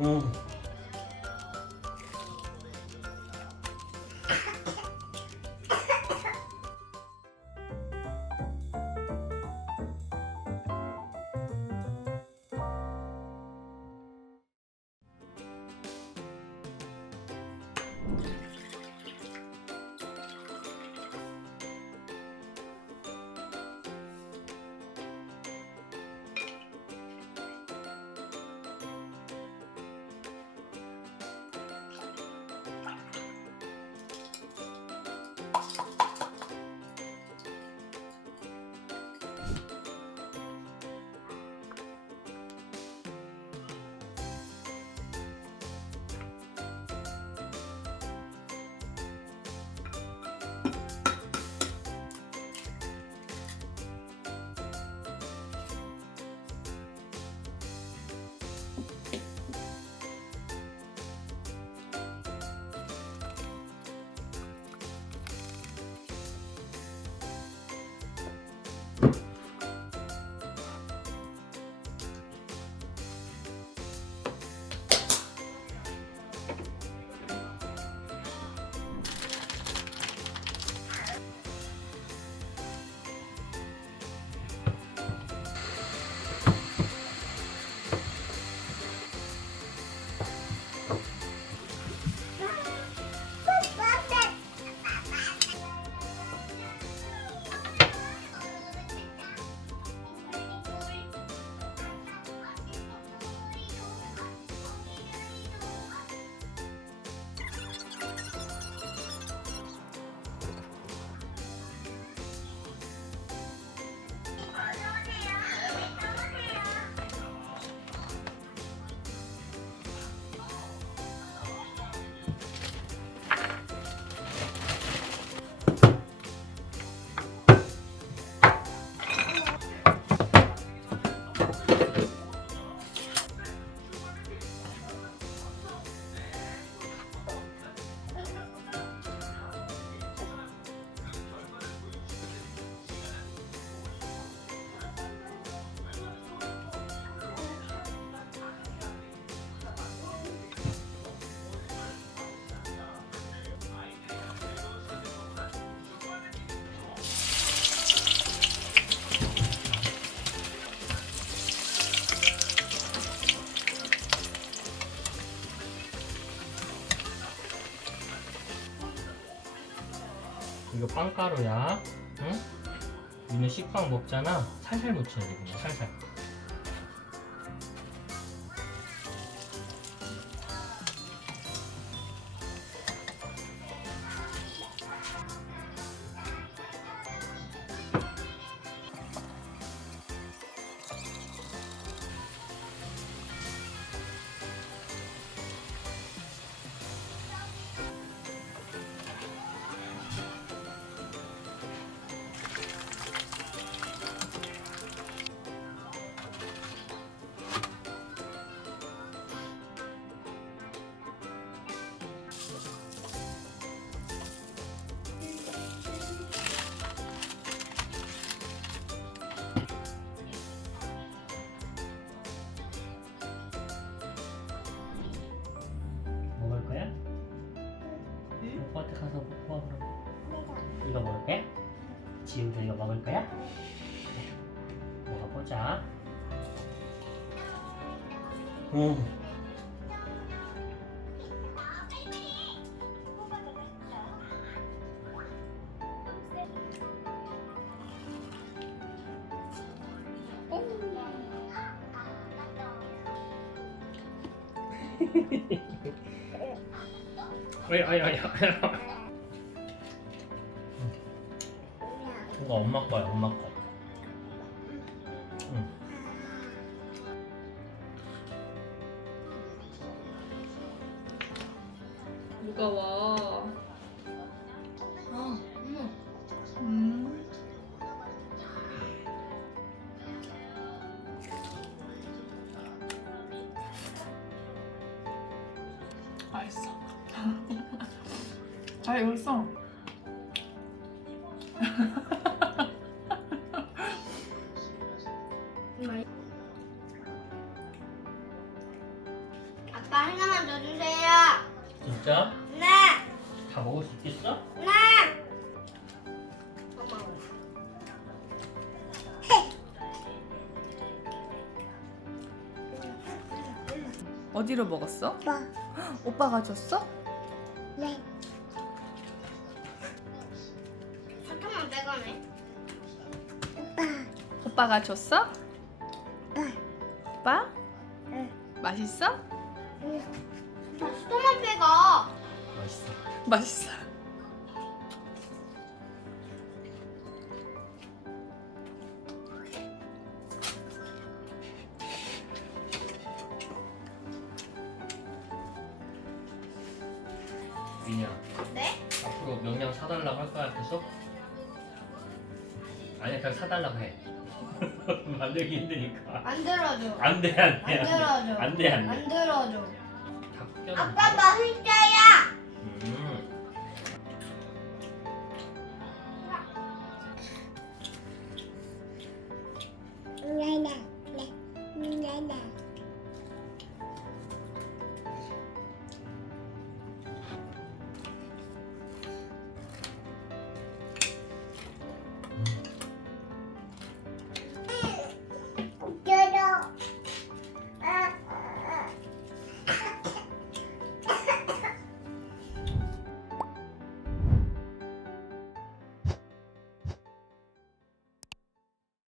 응. 이거 빵가루야. 응? 우리는 식빵 먹잖아. 살살 묻혀야 돼. 그냥 살살. 먹을 거야? 응? 오빠한테 가서 먹고 와 그럼. 이거 먹을 거야? 지우도 이거 먹을 거야? 그래. 먹어보자. 응. 아이. 이거 엄마 거야, 엄마 거. 응. 누가 와? 맛있어. 잘 익었어. 아빠 어디로 먹었어? 오빠. 오빠가 줬어? 네. 잠깐만 빼가네. 오빠. 오빠가 줬어? 응. 오빠? 응. 맛있어? 응. 수도만 빼가. 맛있어. 맛있어. 민이야, 네? 앞으로 명량 사달라고 할 거야 계속? 아니야, 그냥 사달라고 해. 만들기 힘드니까. 안 들어줘. 안 돼, 안 돼, 안 들어줘. 안 돼, 안 돼. 안 들어줘. 다 껴. 아빠 맛있어요.